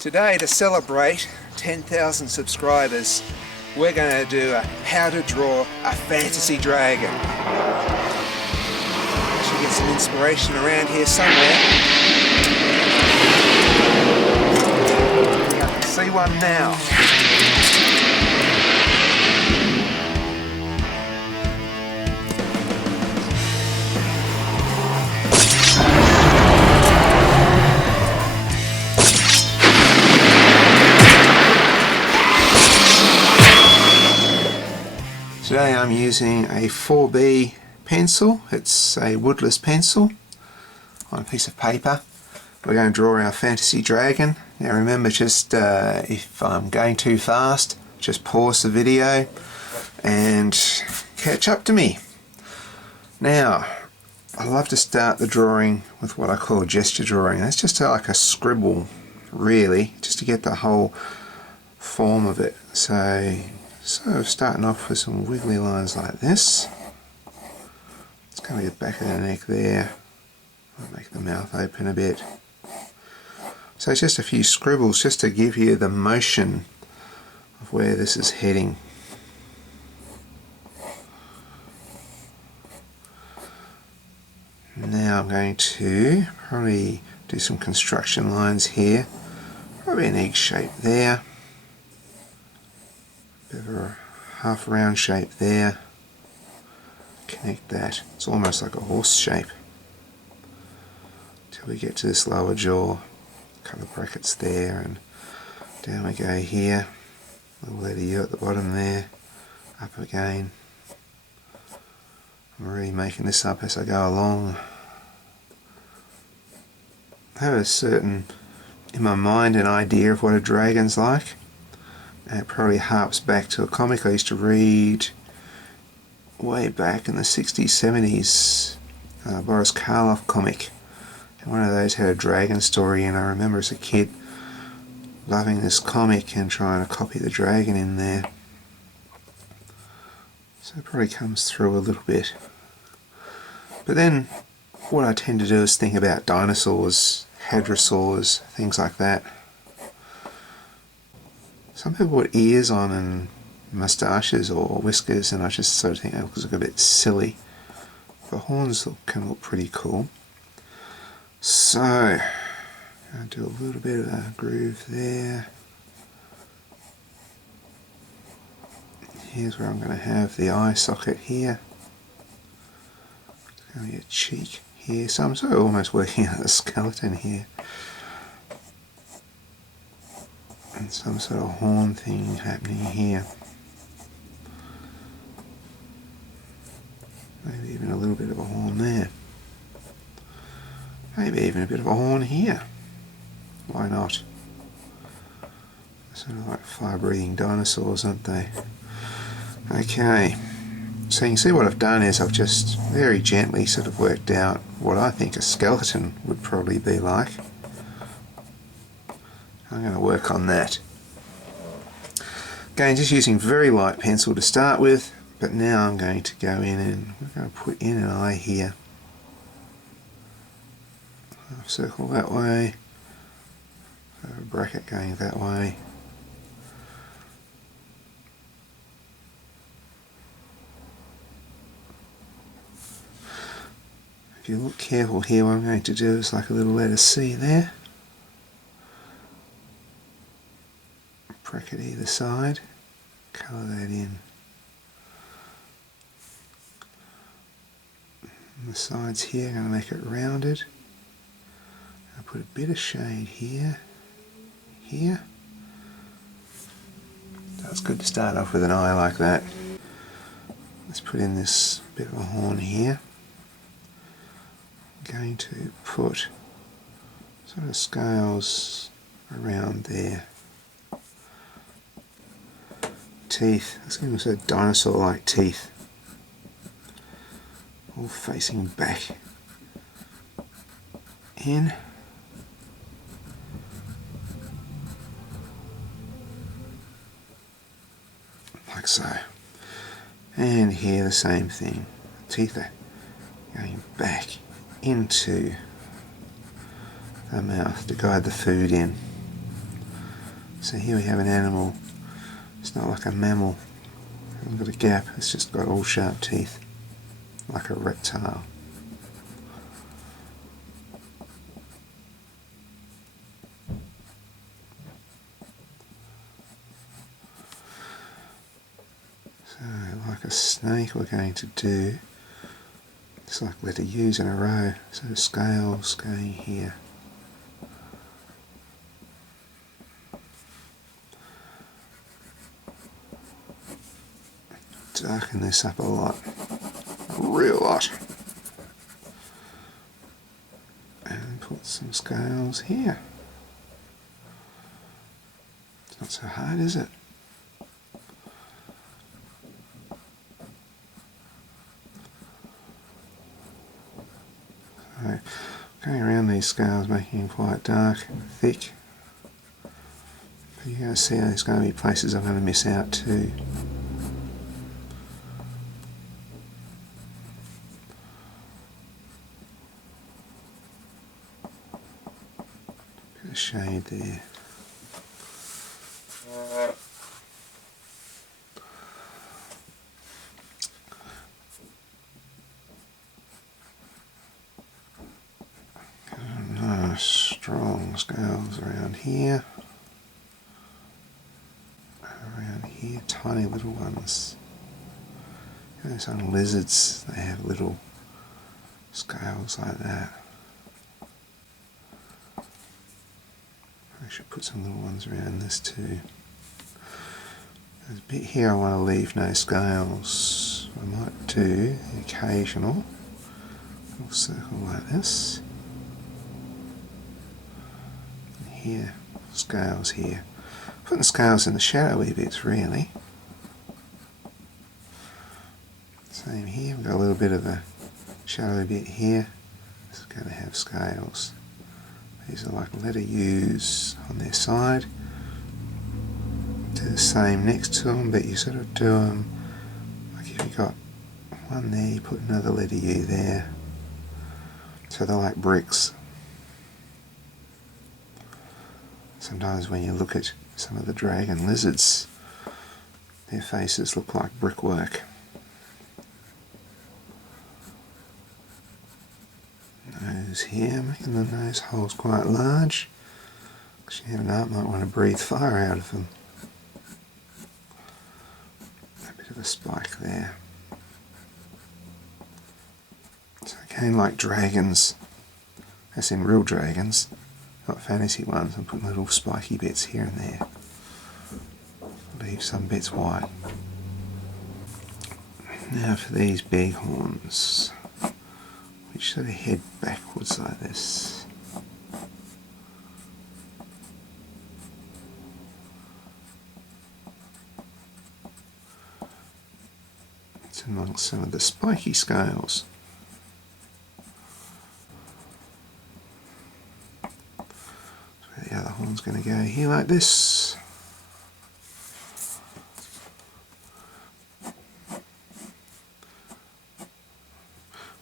Today, to celebrate 10,000 subscribers, we're going to do a how to draw a fantasy dragon. Should get some inspiration around here somewhere. I can see one now. Today I'm using a 4B pencil. It's a woodless pencil on a piece of paper. We're going to draw our fantasy dragon. Now remember, just if I'm going too fast, just pause the video and catch up to me. Now, I love to start the drawing with what I call gesture drawing. That's just like a scribble, really, just to get the whole form of it. So starting off with some wiggly lines like this. It's kind of get back of the neck there. I'll make the mouth open a bit. So it's just a few scribbles just to give you the motion of where this is heading. Now I'm going to probably do some construction lines here. Probably an egg shape there. Bit of a half round shape there. Connect that. It's almost like a horse shape. Till we get to this lower jaw. Couple of brackets there, and down we go here. Little letter U at the bottom there. Up again. I'm really making this up as I go along. I have a certain, in my mind, an idea of what a dragon's like. And it probably harps back to a comic I used to read way back in the 60s, 70s, Boris Karloff comic. And one of those had a dragon story, and I remember as a kid loving this comic and trying to copy the dragon in there. So it probably comes through a little bit. But then what I tend to do is think about dinosaurs, hadrosaurs, things like that. Some people put ears on and moustaches or whiskers, and I just sort of think that looks a bit silly. The horns can look pretty cool. So, I'll do a little bit of a groove there. Here's where I'm going to have the eye socket here. It's going to be a cheek here. So I'm sort of almost working out the skeleton here. And some sort of horn thing happening here. Maybe even a little bit of a horn there. Maybe even a bit of a horn here. Why not? Sort of like fire-breathing dinosaurs, aren't they? Okay. So you can see what I've done is I've just very gently sort of worked out what I think a skeleton would probably be like. I'm going to work on that. Again, just using very light pencil to start with, but now I'm going to go in and we're going to put in an eye here. Half circle that way, a bracket going that way. If you look careful here, what I'm going to do is like a little letter C there. Bracket either side, colour that in. And the sides here, I'm going to make it rounded. I'll put a bit of shade here, here. That's good to start off with an eye like that. Let's put in this bit of a horn here. I'm going to put sort of scales around there. Teeth, let's give them sort of dinosaur-like teeth, all facing back in. Like so. And here the same thing, teeth are going back into the mouth to guide the food in. So here we have an animal. It's not like a mammal. It hasn't got a gap, it's just got all sharp teeth, like a reptile. So like a snake we're going to do, it's like letter U's in a row, so scales going here. Darken this up a lot, a real lot, and put some scales here. It's not so hard, is it? So, going around these scales, making them quite dark, thick. But you're going to see there's going to be places I'm going to miss out too. Bit of shade there. Nice strong scales around here. Around here, tiny little ones. You know, some lizards, they have little scales like that. I should put some little ones around this too. There's a bit here I want to leave no scales. I might do the occasional little circle like this. And here, scales here. Putting scales in the shadowy bits really. Same here, we've got a little bit of a shadowy bit here. This is going to have scales. These are like letter U's on their side. Do the same next to them, but you sort of do them like if you got one there, you put another letter U there. So they're like bricks. Sometimes when you look at some of the dragon lizards, their faces look like brickwork. Nose here, making the nose holes quite large, because you never know, might want to breathe fire out of them. A bit of a spike there. So again, like dragons, as in real dragons, not fantasy ones, I'm putting little spiky bits here and there. Leave some bits white. Now for these big horns, which sort of head backwards like this. It's amongst some of the spiky scales. So the other horn's going to go here like this.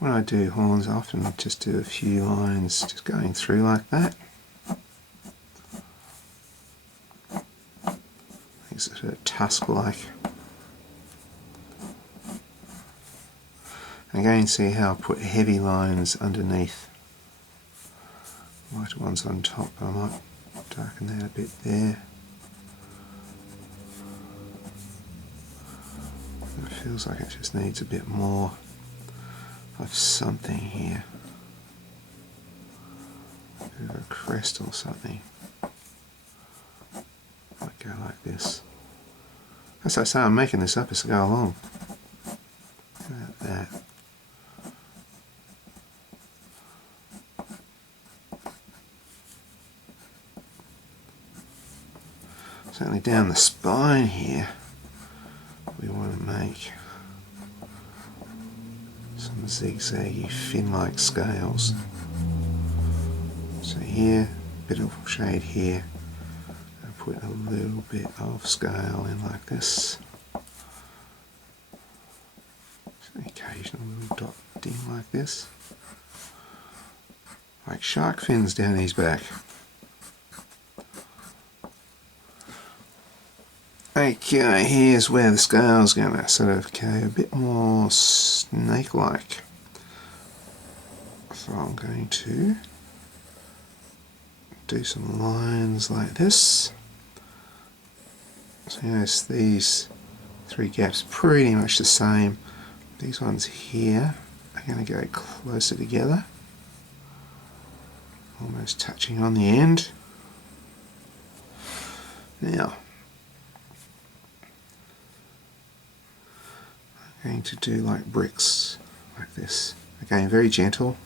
When I do horns, I often just do a few lines just going through like that. It's sort of tusk-like. Again, see how I put heavy lines underneath. Lighter ones on top, but I might darken that a bit there. It feels like it just needs a bit more of something here. A bit of a crest or something. Might go like this. As I say, I'm making this up as I go along. How about that? Certainly down the spine here, we want to make some zigzaggy fin-like scales. So here, a bit of shade here, and put a little bit of scale in like this. Just an occasional little dot ding like this. Like shark fins down his back. Okay, here's where the scale's going to sort of go a bit more snake-like. So I'm going to do some lines like this. So notice these three gaps pretty much the same. These ones here are going to go closer together, almost touching on the end. Now I'm going to do like bricks like this. Again, very gentle.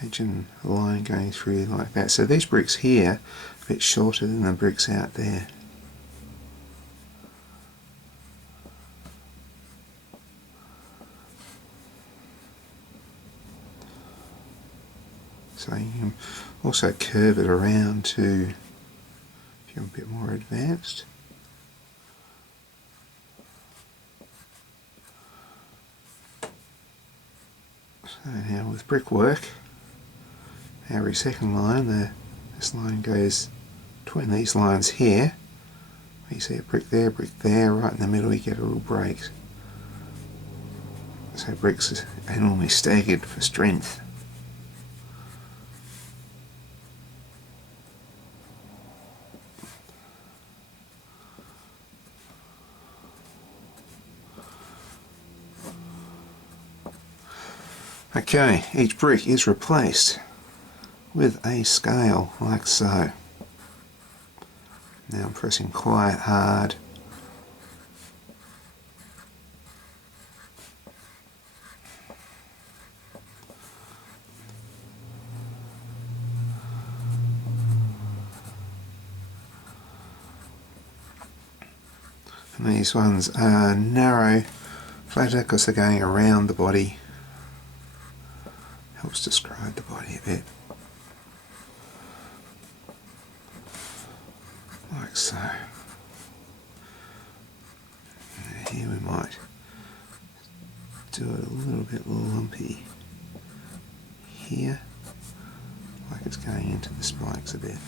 Imagine a line going through like that. So these bricks here are a bit shorter than the bricks out there. So you can also curve it around to if you're a bit more advanced. So now with brickwork, every second line, this line goes between these lines here. You see a brick there, right in the middle you get a little break. So bricks are normally staggered for strength. Okay, each brick is replaced with a scale like so. Now I'm pressing quite hard. And these ones are narrow, flatter because they're going around the body. Helps describe the body a bit. Like so. And here we might do it a little bit lumpy here, like it's going into the spikes a bit.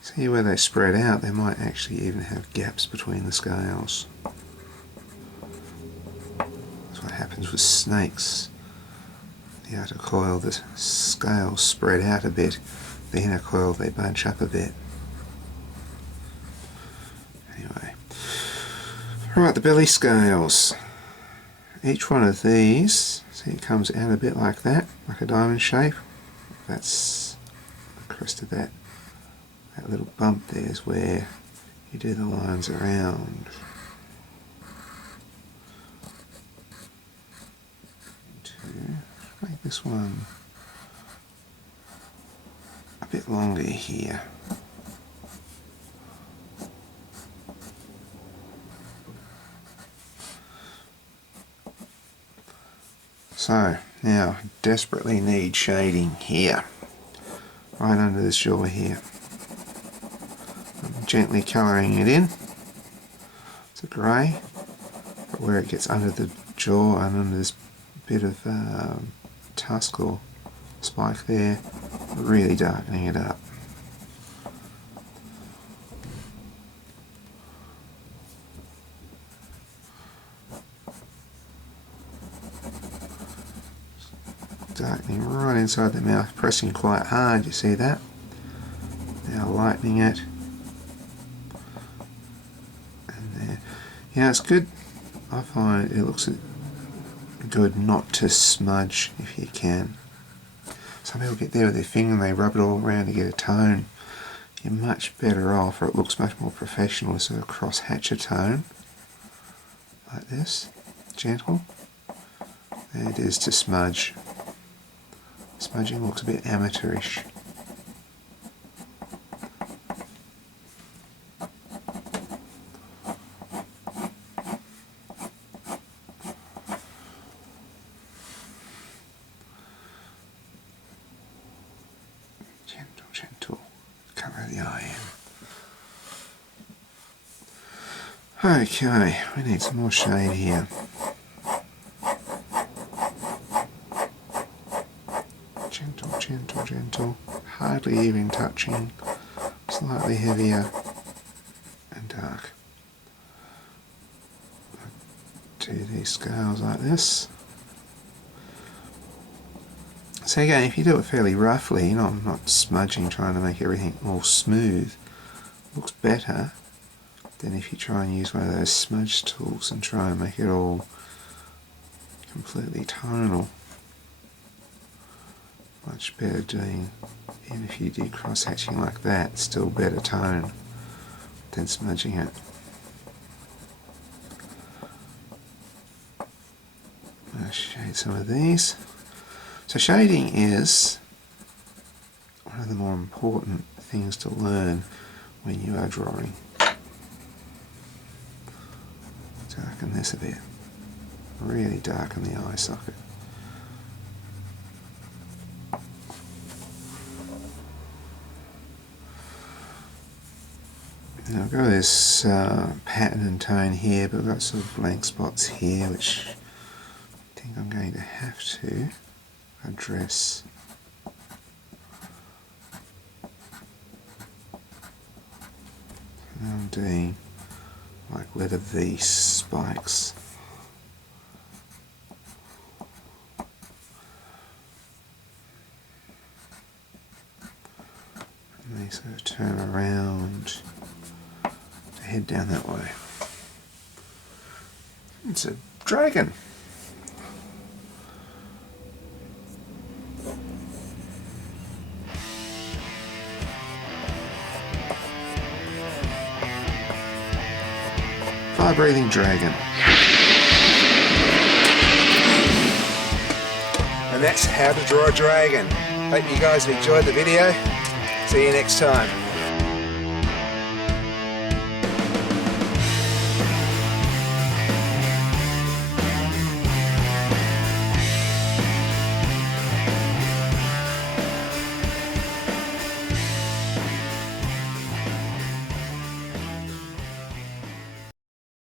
See where they spread out, they might actually even have gaps between the scales. That's what happens with snakes. The outer coil, the scales spread out a bit, the inner coil they bunch up a bit. Anyway, right, the belly scales. Each one of these, see, it comes out a bit like that, like a diamond shape. That's the crest of that. That little bump there is where you do the lines around. Make this one a bit longer here. So now desperately need shading here, right under this jaw here. I'm gently colouring it in. It's a grey, but where it gets under the jaw and under this bit of tusk or spike there, really darkening it up. Darkening right inside the mouth, pressing quite hard, you see that? Now lightening it. And there. Yeah, it's good. I find it looks good not to smudge if you can. Some people get there with their finger and they rub it all around to get a tone. You're much better off, or it looks much more professional, to sort of cross hatch a tone like this, gentle. There it is to smudge. Smudging looks a bit amateurish. Gentle, gentle. Colour the eye in. Okay, we need some more shade here. Gentle, gentle, gentle, hardly even touching. slightly heavier and dark. Do these scales like this. So again, if you do it fairly roughly, not smudging, trying to make everything all smooth, looks better than if you try and use one of those smudge tools and try and make it all completely tonal. Much better doing, even if you do cross-hatching like that, still better tone than smudging it. I'll shade some of these. So shading is one of the more important things to learn when you are drawing. Darken this a bit. Really darken the eye socket. Now I've got this pattern and tone here, but I've got sort of blank spots here, which I think I'm going to have to address. Now I'm doing like letter V spikes. And they sort of turn around to head down that way. It's a dragon. Fire-breathing dragon. And that's how to draw a dragon. Hope you guys have enjoyed the video. See you next time.